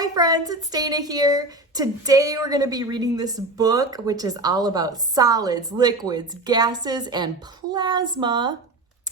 Hi friends, it's Dana here. Today we're going to be reading this book, which is all about solids, liquids, gases, and plasma.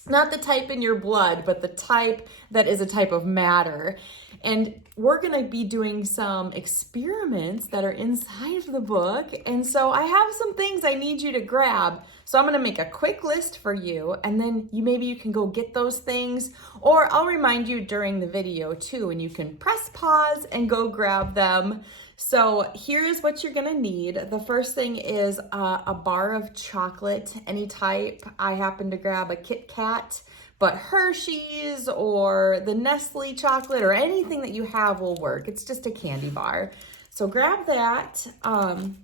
Not the type in your blood, but the type that is a type of matter. And we're going to be doing some experiments that are inside of the book. And so I have some things I need you to grab. So I'm going to make a quick list for you, and then maybe you can go get those things, or I'll remind you during the video too, and you can press pause and go grab them. So here's what you're going to need. The first thing is a bar of chocolate, any type. I happen to grab a Kit Kat, but Hershey's or the Nestle chocolate or anything that you have will work. It's just a candy bar. So grab that.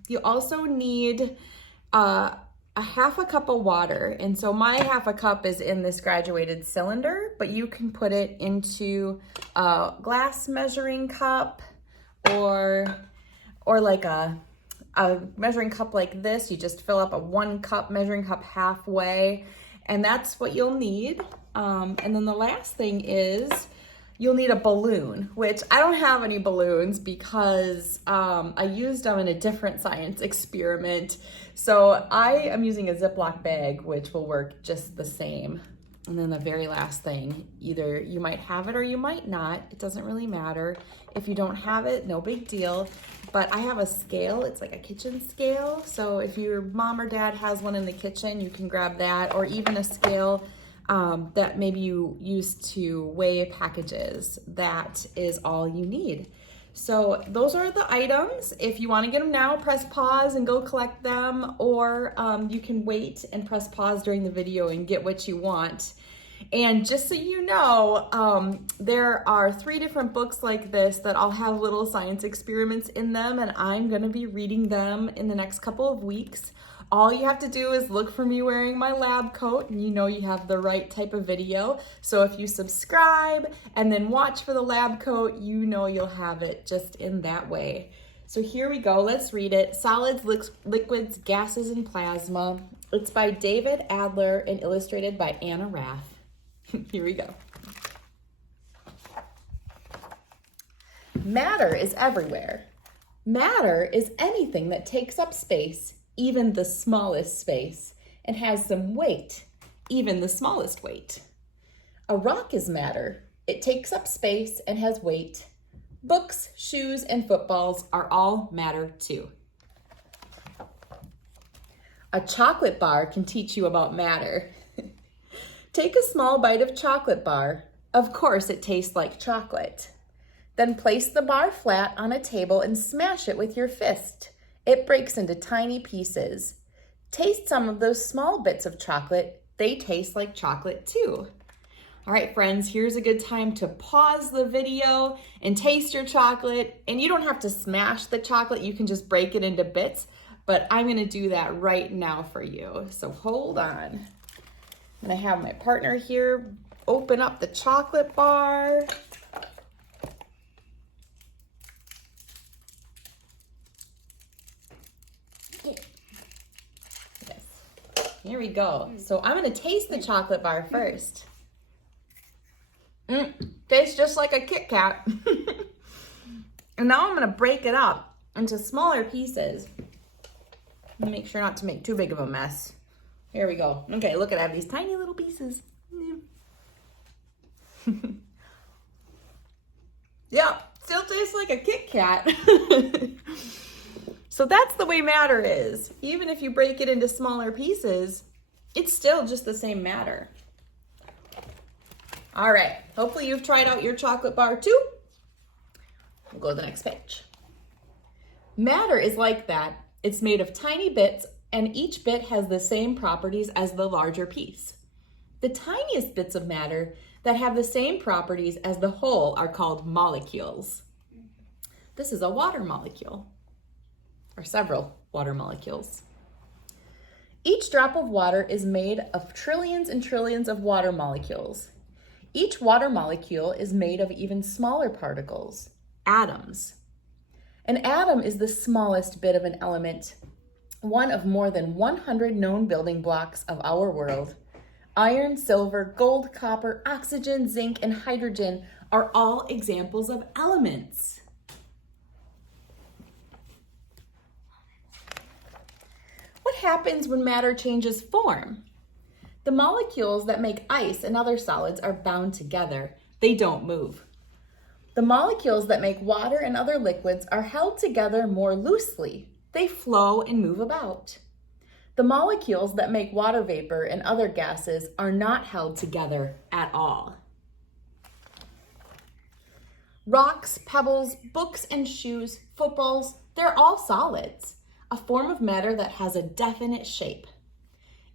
You also need a half a cup of water. And so my half a cup is in this graduated cylinder, but you can put it into a glass measuring cup or like a measuring cup like this. You just fill up a 1 cup measuring cup halfway, and that's what you'll need. And then the last thing is you'll need a balloon, which I don't have any balloons because I used them in a different science experiment. So I am using a Ziploc bag, which will work just the same. And then the very last thing, either you might have it or you might not. It doesn't really matter. If you don't have it, no big deal. But I have a scale. It's like a kitchen scale. So if your mom or dad has one in the kitchen, you can grab that, or even a scale that maybe you use to weigh packages. That is all you need. So those are the items. If you want to get them now, press pause and go collect them, or you can wait and press pause during the video and get what you want. And just so you know, there are 3 different books like this that all have little science experiments in them, and I'm going to be reading them in the next couple of weeks. All you have to do is look for me wearing my lab coat, and you know you have the right type of video. So if you subscribe and then watch for the lab coat, you know you'll have it just in that way. So here we go. Let's read it. Solids, Liquids, Gases, and Plasma. It's by David Adler and illustrated by Anna Rath. Here we go. Matter is everywhere. Matter is anything that takes up space, even the smallest space, and has some weight, even the smallest weight. A rock is matter. It takes up space and has weight. Books, shoes, and footballs are all matter too. A chocolate bar can teach you about matter. Take a small bite of chocolate bar. Of course, it tastes like chocolate. Then place the bar flat on a table and smash it with your fist. It breaks into tiny pieces. Taste some of those small bits of chocolate. They taste like chocolate too. All right, friends, here's a good time to pause the video and taste your chocolate. And you don't have to smash the chocolate. You can just break it into bits, but I'm gonna do that right now for you. So hold on. I'm gonna have my partner here open up the chocolate bar. Here we go. So I'm gonna taste the chocolate bar first. Tastes just like a Kit Kat. And now I'm gonna break it up into smaller pieces. Make sure not to make too big of a mess. Here we go. Okay, look at I have these tiny little pieces. Yeah, still tastes like a Kit Kat. So that's the way matter is. Even if you break it into smaller pieces, it's still just the same matter. All right, hopefully you've tried out your chocolate bar too. We'll go to the next page. Matter is like that. It's made of tiny bits, and each bit has the same properties as the larger piece. The tiniest bits of matter that have the same properties as the whole are called molecules. This is a water molecule, or several water molecules. Each drop of water is made of trillions and trillions of water molecules. Each water molecule is made of even smaller particles, atoms. An atom is the smallest bit of an element, one of more than 100 known building blocks of our world. Iron, silver, gold, copper, oxygen, zinc, and hydrogen are all examples of elements. happens when matter changes form? The molecules that make ice and other solids are bound together. They don't move. The molecules that make water and other liquids are held together more loosely. They flow and move about. The molecules that make water vapor and other gases are not held together at all. Rocks, pebbles, books and shoes, footballs, they're all solids, a form of matter that has a definite shape.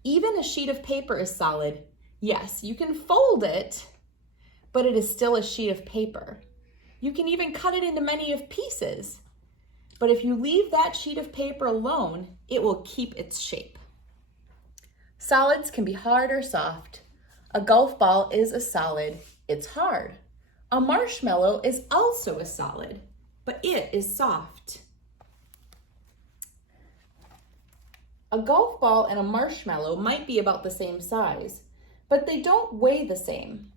Even a sheet of paper is solid. Yes, you can fold it, but it is still a sheet of paper. You can even cut it into many of pieces. But if you leave that sheet of paper alone, it will keep its shape. Solids can be hard or soft. A golf ball is a solid. It's hard. A marshmallow is also a solid, but it is soft. A golf ball and a marshmallow might be about the same size, but they don't weigh the same.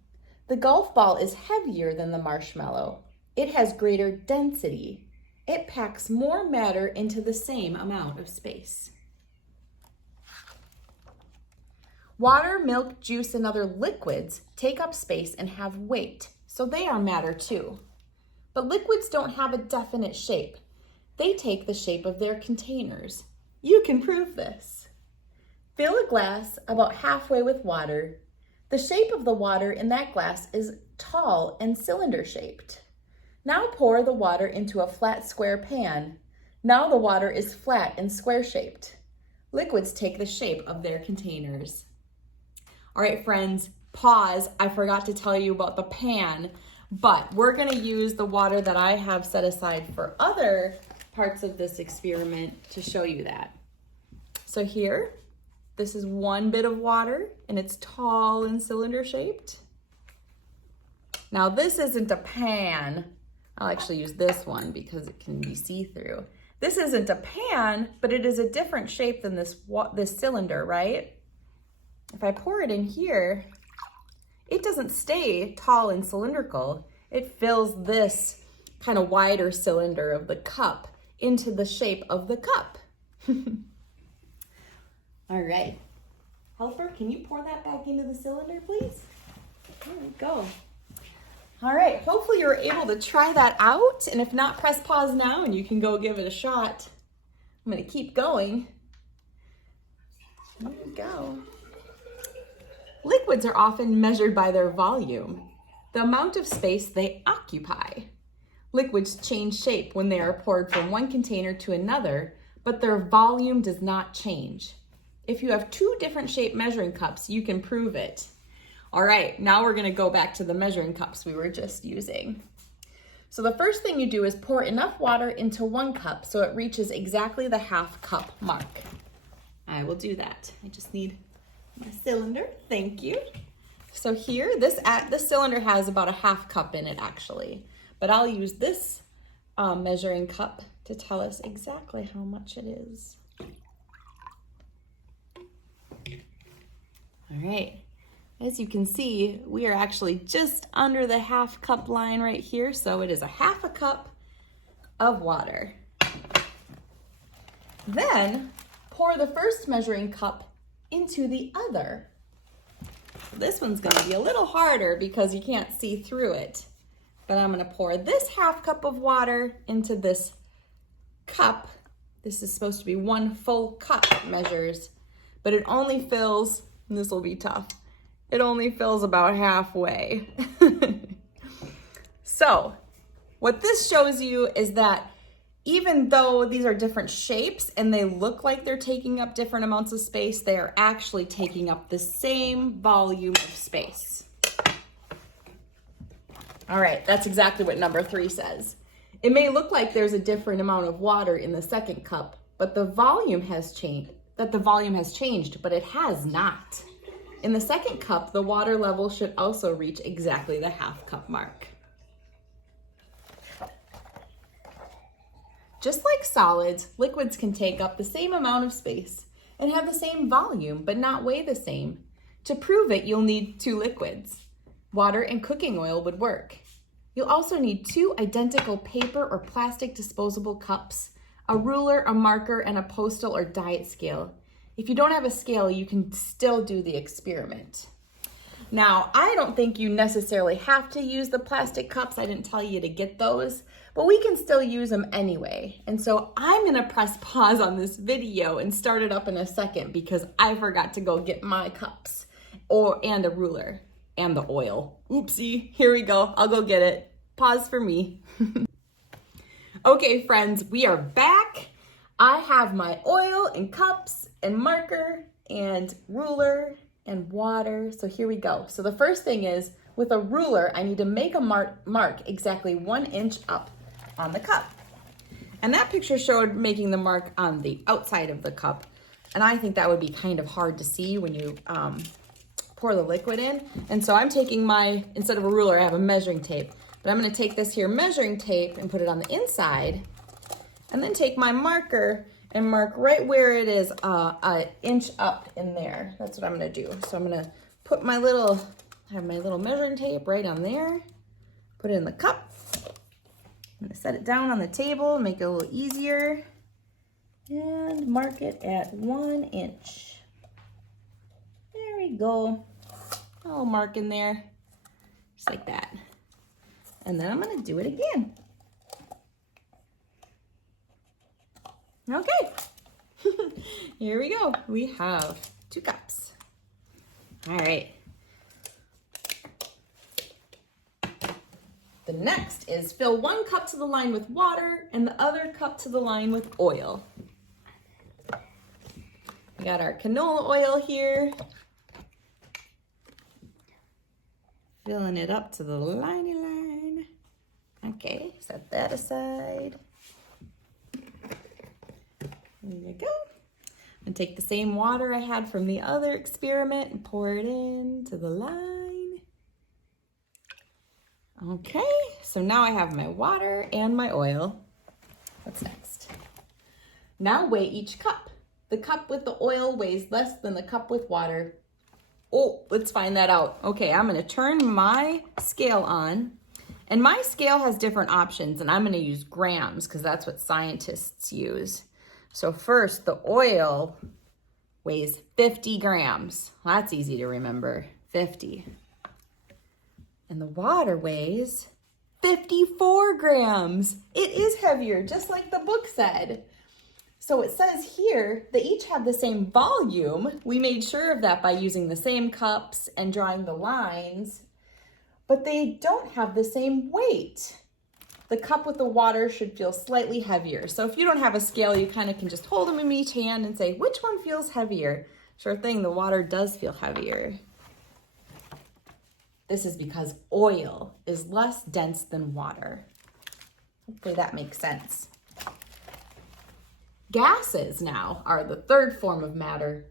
The golf ball is heavier than the marshmallow. It has greater density. It packs more matter into the same amount of space. Water, milk, juice, and other liquids take up space and have weight, so they are matter too. But liquids don't have a definite shape. They take the shape of their containers. You can prove this. Fill a glass about halfway with water. The shape of the water in that glass is tall and cylinder shaped. Now pour the water into a flat square pan. Now the water is flat and square shaped. Liquids take the shape of their containers. All right, friends, pause. I forgot to tell you about the pan, but we're gonna use the water that I have set aside for other parts of this experiment to show you that. So here, this is one bit of water and it's tall and cylinder shaped. Now this isn't a pan. I'll actually use this one because it can be see-through. This isn't a pan, but it is a different shape than this cylinder, right? If I pour it in here, it doesn't stay tall and cylindrical. It fills this kind of wider cylinder of the cup into the shape of the cup. All right. Helper, can you pour that back into the cylinder, please? There we go. All right, hopefully you're able to try that out. And if not, press pause now and you can go give it a shot. I'm gonna keep going. There we go. Liquids are often measured by their volume, the amount of space they occupy. Liquids change shape when they are poured from one container to another, but their volume does not change. If you have two different shaped measuring cups, you can prove it. All right, now we're gonna go back to the measuring cups we were just using. So the first thing you do is pour enough water into one cup so it reaches exactly the half cup mark. I will do that. I just need my cylinder, thank you. So here, this cylinder has about a half cup in it actually, but I'll use this measuring cup to tell us exactly how much it is. All right, as you can see, we are actually just under the half cup line right here, so it is a half a cup of water. Then pour the first measuring cup into the other. This one's gonna be a little harder because you can't see through it, but I'm gonna pour this half cup of water into this cup. This is supposed to be one full cup measures, but it only fills, and this will be tough, it only fills about halfway. So what this shows you is that even though these are different shapes and they look like they're taking up different amounts of space, they are actually taking up the same volume of space. All right, that's exactly what number 3 says. It may look like there's a different amount of water in the second cup, but the volume has changed, but it has not. In the second cup, the water level should also reach exactly the half cup mark. Just like solids, liquids can take up the same amount of space and have the same volume, but not weigh the same. To prove it, you'll need 2 liquids. Water and cooking oil would work. You'll also need 2 identical paper or plastic disposable cups, a ruler, a marker, and a postal or diet scale. If you don't have a scale, you can still do the experiment. Now, I don't think you necessarily have to use the plastic cups. I didn't tell you to get those, but we can still use them anyway. And so I'm gonna press pause on this video and start it up in a second because I forgot to go get my cups and a ruler and the oil. Oopsie, here we go. I'll go get it. Pause for me. Okay, friends, we are back. I have my oil and cups and marker and ruler and water. So here we go. So the first thing is, with a ruler, I need to make a mark exactly 1 inch up on the cup. And that picture showed making the mark on the outside of the cup. And I think that would be kind of hard to see when you pour the liquid in. And so I'm taking instead of a ruler, I have a measuring tape. But I'm gonna take this here measuring tape and put it on the inside, and then take my marker and mark right where it is an inch up in there. That's what I'm gonna do. So I'm gonna put my little measuring tape right on there, put it in the cup. I'm gonna set it down on the table, make it a little easier, and mark it at 1 inch. There we go. A little mark in there, just like that. And then I'm gonna do it again. Okay, here we go. We have 2 cups. All right. The next is fill 1 cup to the line with water and the other cup to the line with oil. We got our canola oil here. Filling it up to the liney line. Okay, set that aside. There you go. And take the same water I had from the other experiment and pour it into the line. Okay, so now I have my water and my oil. What's next? Now weigh each cup. The cup with the oil weighs less than the cup with water. Oh, let's find that out. Okay, I'm gonna turn my scale on, and my scale has different options, and I'm gonna use grams because that's what scientists use. So first, the oil weighs 50 grams. Well, that's easy to remember, 50. And the water weighs 54 grams. It is heavier, just like the book said. So it says here they each have the same volume. We made sure of that by using the same cups and drawing the lines, but they don't have the same weight. The cup with the water should feel slightly heavier. So if you don't have a scale, you kind of can just hold them in each hand and say, which one feels heavier? Sure thing, the water does feel heavier. This is because oil is less dense than water. Hopefully that makes sense. Gases now are the third form of matter.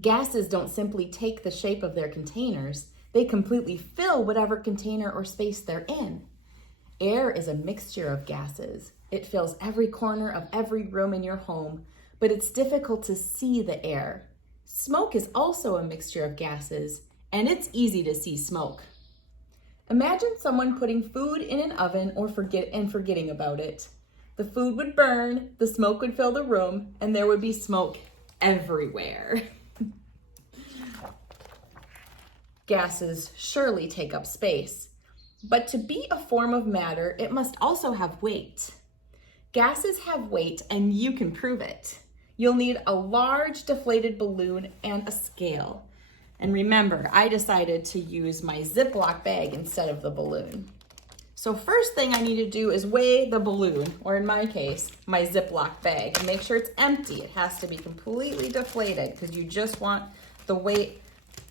Gases don't simply take the shape of their containers. They completely fill whatever container or space they're in. Air is a mixture of gases. It fills every corner of every room in your home, but it's difficult to see the air. Smoke is also a mixture of gases, and it's easy to see smoke. Imagine someone putting food in an oven or forgetting about it. The food would burn, the smoke would fill the room, and there would be smoke everywhere. Gases surely take up space, but to be a form of matter, it must also have weight. Gases have weight, and you can prove it. You'll need a large deflated balloon and a scale. And remember, I decided to use my Ziploc bag instead of the balloon. So first thing I need to do is weigh the balloon, or in my case, my Ziploc bag, and make sure it's empty. It has to be completely deflated because you just want the weight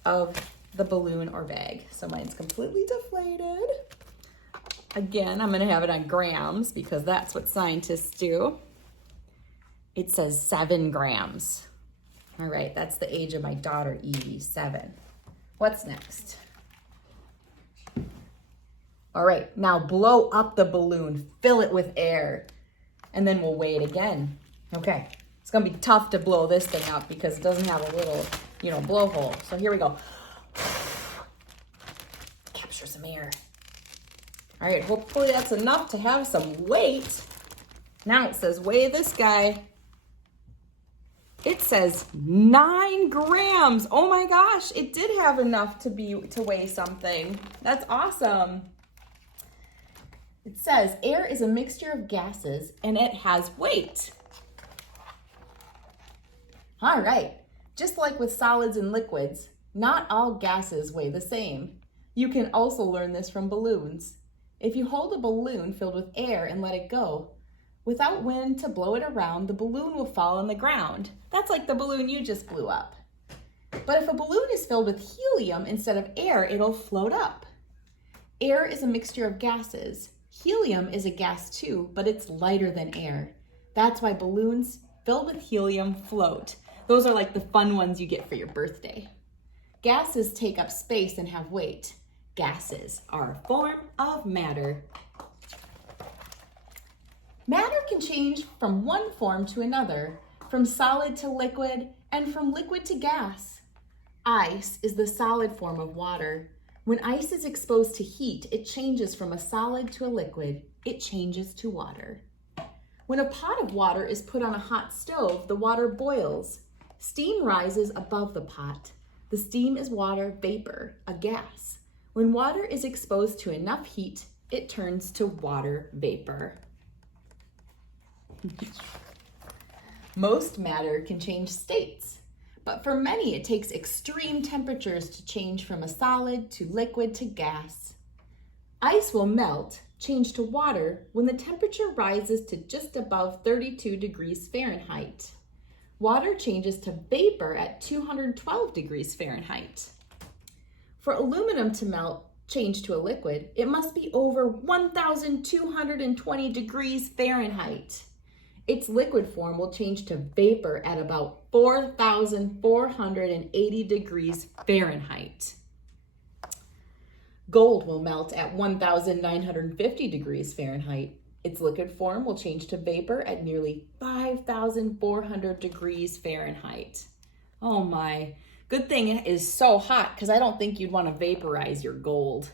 of the balloon or bag. So mine's completely deflated. Again, I'm gonna have it on grams because that's what scientists do. It says 7 grams. All right, that's the age of my daughter, Evie, 7. What's next? All right, now blow up the balloon, fill it with air, and then we'll weigh it again. Okay, it's gonna be tough to blow this thing up because it doesn't have a little, blowhole. So here we go. Capture some air. All right, hopefully that's enough to have some weight. Now it says weigh this guy. It says 9 grams. Oh my gosh, it did have enough to weigh something. That's awesome. It says air is a mixture of gases and it has weight. All right, just like with solids and liquids, not all gases weigh the same. You can also learn this from balloons. If you hold a balloon filled with air and let it go, without wind to blow it around, the balloon will fall on the ground. That's like the balloon you just blew up. But if a balloon is filled with helium instead of air, it'll float up. Air is a mixture of gases. Helium is a gas too, but it's lighter than air. That's why balloons filled with helium float. Those are like the fun ones you get for your birthday. Gases take up space and have weight. Gases are a form of matter. Matter can change from one form to another, from solid to liquid, and from liquid to gas. Ice is the solid form of water. When ice is exposed to heat, it changes from a solid to a liquid. It changes to water. When a pot of water is put on a hot stove, the water boils. Steam rises above the pot. The steam is water vapor, a gas. When water is exposed to enough heat, it turns to water vapor. Most matter can change states, but for many it takes extreme temperatures to change from a solid to liquid to gas. Ice will melt, change to water, when the temperature rises to just above 32 degrees Fahrenheit. Water changes to vapor at 212 degrees Fahrenheit. For aluminum to change to a liquid, it must be over 1,220 degrees Fahrenheit. Its liquid form will change to vapor at about 4,480 degrees Fahrenheit. Gold will melt at 1,950 degrees Fahrenheit. Its liquid form will change to vapor at nearly 5,400 degrees Fahrenheit. Oh my, good thing it is so hot because I don't think you'd want to vaporize your gold.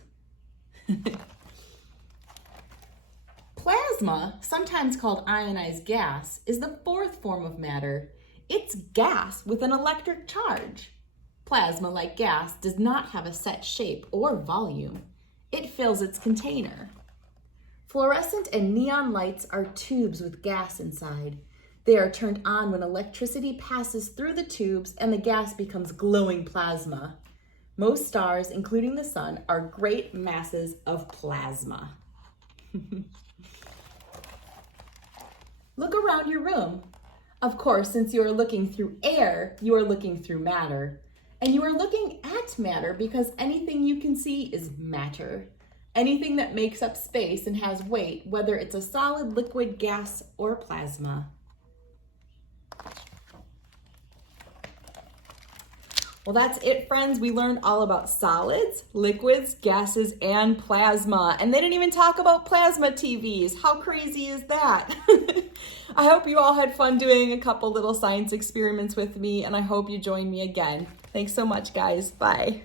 Plasma, sometimes called ionized gas, is the fourth form of matter. It's gas with an electric charge. Plasma, like gas, does not have a set shape or volume. It fills its container. Fluorescent and neon lights are tubes with gas inside. They are turned on when electricity passes through the tubes and the gas becomes glowing plasma. Most stars, including the sun, are great masses of plasma. Look around your room. Of course, since you are looking through air, you are looking through matter. And you are looking at matter because anything you can see is matter. Anything that makes up space and has weight, whether it's a solid, liquid, gas, or plasma. Well, that's it, friends. We learned all about solids, liquids, gases, and plasma. And they didn't even talk about plasma TVs. How crazy is that? I hope you all had fun doing a couple little science experiments with me, and I hope you join me again. Thanks so much, guys. Bye.